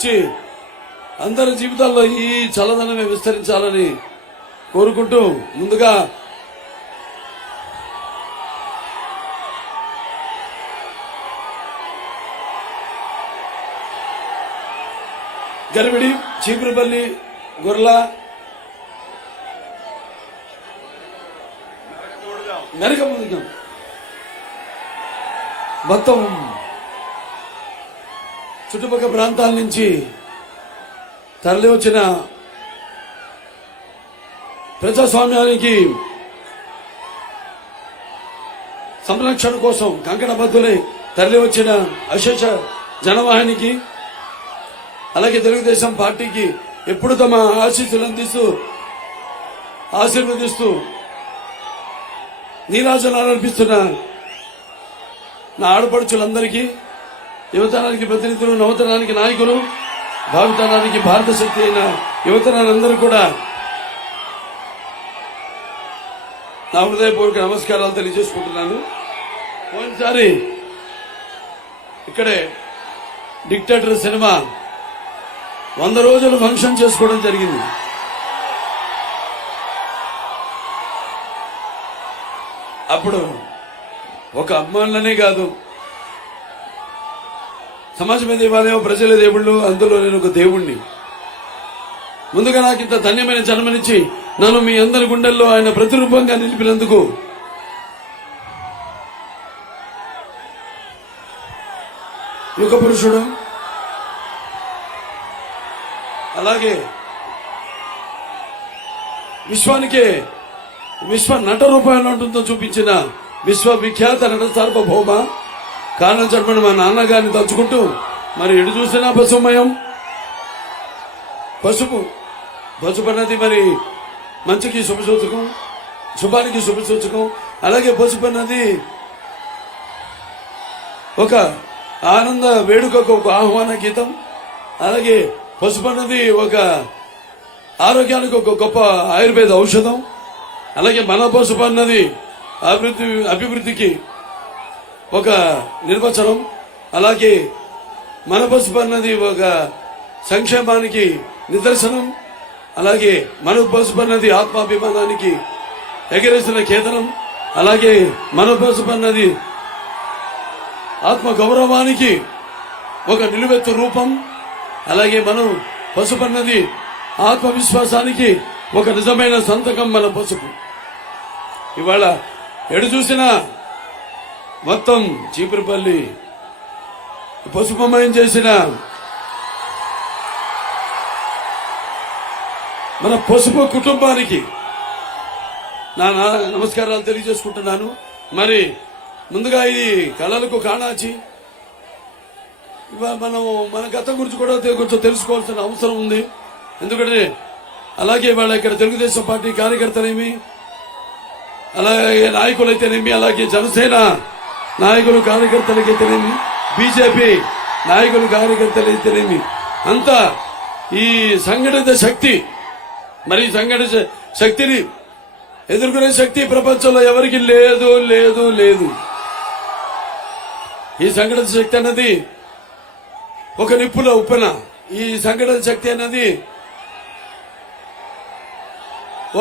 వచ్చి అందరి జీవితాల్లో ఈ చల్లదనమే విస్తరించాలని కోరుకుంటూ ముందుగా గరివిడి, చీపురుపల్లి, గొర్ల, మెరకముందుగా మొత్తం చుట్టుపక్కల ప్రాంతాల నుంచి తరలి వచ్చిన ప్రజాస్వామ్యానికి సంరక్షణ కోసం కంకణబద్దులై తరలి వచ్చిన అశేష జనవాహినికి, అలాగే తెలుగుదేశం పార్టీకి ఎప్పుడు తమ ఆశీస్సులు అందిస్తూ ఆశీర్వదిస్తూ నీరాజనాలు అర్పిస్తున్న నా ఆడపడుచులందరికీ, యువతరానికి ప్రతినిధులు, నవతరానికి నాయకులు, భావితరానికి భారత శక్తి అయిన యువతరాలందరూ కూడా నా హృదయపూర్వక నమస్కారాలు తెలియజేసుకుంటున్నాను. పోయినసారి ఇక్కడే డిక్టేటర్ సినిమా 100 రోజులు ఫంక్షన్ చేసుకోవడం జరిగింది. అప్పుడు ఒక అభిమానులనే కాదు, సమాజమే దేవాలయం, ప్రజల దేవుళ్ళు, అందులో నేను ఒక దేవుణ్ణి. ముందుగా నాకు ఇంత ధన్యమైన జన్మనిచ్చి నన్ను మీ అందరి గుండెల్లో ఆయన ప్రతిరూపంగా నిలిపినందుకు యుగ పురుషుడు, అలాగే విశ్వానికే విశ్వ నట రూపాయలు ఉంటుందో చూపించిన విశ్వవిఖ్యాత నట సార్వభౌమ కారణం చెప్పిన మా నాన్నగారిని తలుచుకుంటూ, మరి ఎటు చూసినా పశుమయం, పసుపు అన్నది మరి మంచికి శుభసూచకం, శుభానికి శుభసూచకం. అలాగే పసుపు అన్నది ఒక ఆనంద వేడుకకు ఒక ఆహ్వాన గీతం. అలాగే పసుపు అన్నది ఒక ఆరోగ్యానికి ఒక గొప్ప ఆయుర్వేద ఔషధం. అలాగే మన పసుపు అన్నది అభివృద్ధికి ఒక నిర్వచనం. అలాగే మన పసుపు అన్నది ఒక సంక్షేమానికి నిదర్శనం. అలాగే మన పసుపు అన్నది ఆత్మాభిమానానికి ఎగరేసిన కేతనం. అలాగే మన పసుపు అన్నది ఆత్మ గౌరవానికి ఒక నిలువెత్తు రూపం. అలాగే మనం పసుపు అన్నది ఆత్మవిశ్వాసానికి ఒక నిజమైన సంతకం. మన పసుపు ఇవాళ ఎడు చూసినా మొత్తం చీపురుపల్లి పసుపుమయం చేసిన మన పసుపు కుటుంబానికి నా నమస్కారాలు తెలియజేసుకుంటున్నాను. మరి ముందుగా ఇది కళలకు కాణాచి. మనం మన గతం గురించి కూడా కొంచెం తెలుసుకోవాల్సిన అవసరం ఉంది. ఎందుకంటే అలాగే వాళ్ళ ఇక్కడ తెలుగుదేశం పార్టీ కార్యకర్తలేమి, అలాగే నాయకులైతేనేమి, అలాగే జనసేన నాయకులు కార్యకర్తలకైతేనేమి, బీజేపీ నాయకులు కార్యకర్తలైతేనేమి, అంతా ఈ సంఘటిత శక్తి, మరి సంఘటిత శక్తిని ఎదుర్కొనే శక్తి ప్రపంచంలో ఎవరికి లేదు లేదు లేదు. ఈ సంఘటిత శక్తి అన్నది ఒక నిప్పుల ఉప్పెన. ఈ సంఘటిత శక్తి అన్నది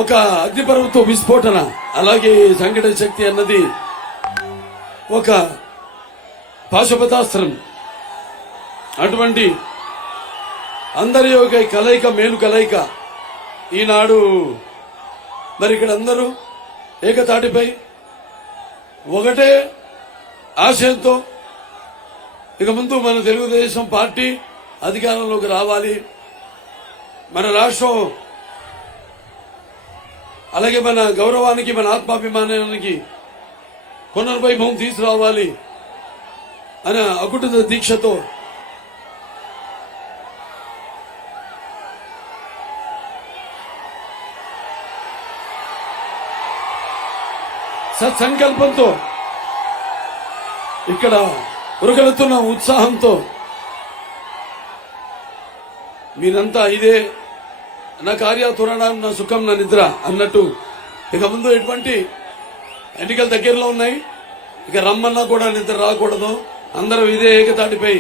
ఒక అగ్నిపర్వతం విస్ఫోటన. అలాగే సంఘటిత శక్తి అన్నది ఒక పాశుపతాస్త్రం. అటువంటి అందరి యొక్క కలయిక, మేలు కలయిక. ఈనాడు మరి ఇక్కడ అందరూ ఏకతాటిపై ఒకటే ఆశయంతో ఇక ముందు మన తెలుగుదేశం పార్టీ అధికారంలోకి రావాలి, మన రాష్ట్రం అలాగే మన గౌరవానికి, మన ఆత్మాభిమానానికి పునర్వైభవం తీసుకురావాలి అనే అకుటిత దీక్షతో సత్సంకల్పంతో ఇక్కడ ఉరకలుతున్న ఉత్సాహంతో మీరంతా ఇదే నా కార్యాతురణం, నా సుఖం, నా నిద్ర అన్నట్టు ఇక ముందు ఎటువంటి ఎన్నికలు దగ్గరలో ఉన్నాయి. ఇక రమ్మన్నా కూడా నిద్ర రాకూడదు. అందరూ ఇదే ఏకతాటిపై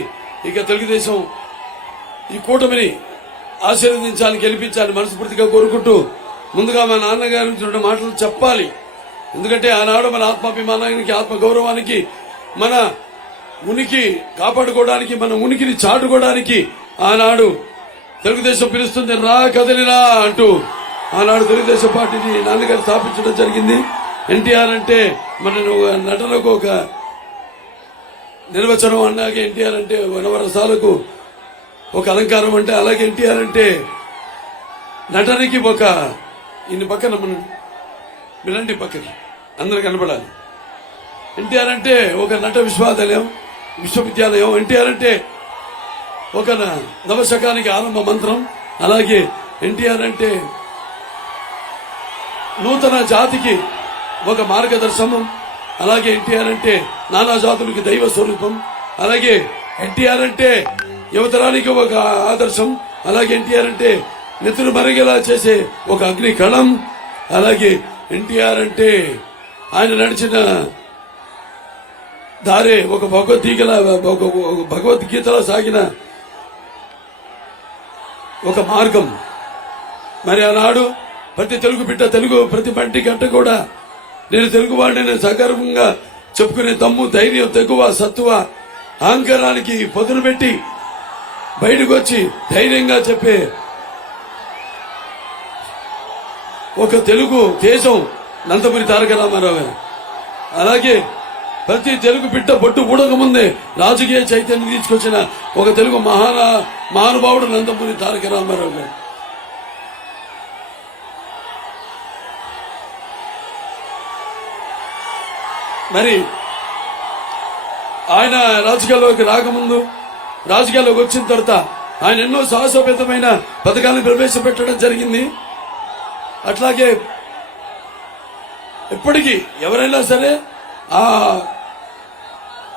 ఇక తెలుగుదేశం ఈ కూటమిని ఆశీర్వదించాలని గెలిపించాలని మనస్ఫూర్తిగా కోరుకుంటూ ముందుగా మా నాన్నగారి నుంచి 2 మాటలు చెప్పాలి. ఎందుకంటే ఆనాడు మన ఆత్మాభిమానానికి, ఆత్మ గౌరవానికి, మన ఉనికి కాపాడుకోవడానికి, మన ఉనికిని చాటుకోవడానికి ఆనాడు తెలుగుదేశం పిలుస్తుంది, రా కదలిరా అంటూ ఆనాడు తెలుగుదేశం పార్టీని నాన్నగారు స్థాపించడం జరిగింది. ఎన్టీఆర్ అంటే మన నటనకు ఒక నిర్వచనం, అలాగే ఎన్టీఆర్ అంటే వనవరసాలకు ఒక అలంకారం అంటే, అలాగే ఎన్టీఆర్ అంటే నటనకి ఒక ఇన్ని పక్కన మనం వినండి, పక్కకి అందరు కనపడాలి. ఎన్టీఆర్ అంటే ఒక నట విశ్వవిద్యాలయం. ఎన్టీఆర్ అంటే ఒక నవశకానికి ఆరంభ మంత్రం. అలాగే ఎన్టీఆర్ అంటే నూతన జాతికి ఒక మార్గదర్శనం. అలాగే ఎన్టీఆర్ అంటే నానా జాతులకి దైవ స్వరూపం. అలాగే ఎన్టీఆర్ అంటే యువతరానికి ఒక ఆదర్శం. అలాగే ఎన్టీఆర్ అంటే నిద్ర మరిగేలా చేసే ఒక అగ్ని కళం. అలాగే ఎన్టీఆర్ అంటే ఆయన నడిచిన దారే ఒక భగవద్గీతలా సాగిన ఒక మార్గం. మరి ఆనాడు ప్రతి తెలుగు బిడ్డ, ప్రతి పంటి గంట కూడా నేను తెలుగువాడిని సగర్వంగా చెప్పుకునే దమ్ము, ధైర్యం, తెగువ, సత్తువ, అహంకారానికి పొదును పెట్టి బయటకు వచ్చి ధైర్యంగా చెప్పే ఒక తెలుగు దేశం నందమూరి తారక రామారావు గారు. అలాగే ప్రతి తెలుగు బిడ్డ బొట్టు ఊడక ముందే రాజకీయ చైతన్యం తీసుకొచ్చిన ఒక తెలుగు మహానుభావుడు నందమూరి తారక రామారావు గారు. మరి ఆయన రాజకీయాల్లోకి రాకముందు, రాజకీయాల్లోకి వచ్చిన తర్వాత ఆయన ఎన్నో సాహసోపేతమైన పథకాలను ప్రవేశపెట్టడం జరిగింది. అట్లాగే ఎప్పటికీ ఎవరైనా సరే ఆ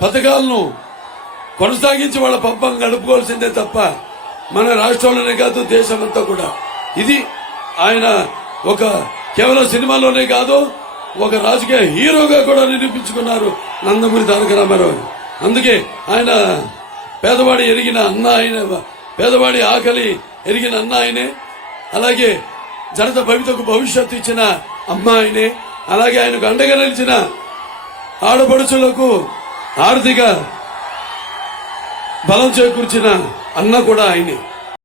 పథకాలను కొనసాగించి వాళ్ళ పంపం గడుపుకోవాల్సిందే తప్ప మన రాష్ట్రంలోనే కాదు, దేశమంతా కూడా. ఇది ఆయన ఒక కేవలం సినిమాలోనే కాదు, ఒక రాజకీయ హీరోగా కూడా నిరూపించుకున్నారు నందమూరి తారక రామారావు. అందుకే ఆయన పేదవాడి ఎరిగిన అన్న ఆయన, పేదవాడి ఆకలి ఎరిగిన అన్న ఆయనే. అలాగే జనత భవితకు భవిష్యత్తు ఇచ్చిన అమ్మ ఆయనే. అలాగే ఆయనకు అండగా నిలిచిన ఆడపడుచులకు ఆర్థిక బలం చేకూర్చిన అన్న కూడా ఆయనే.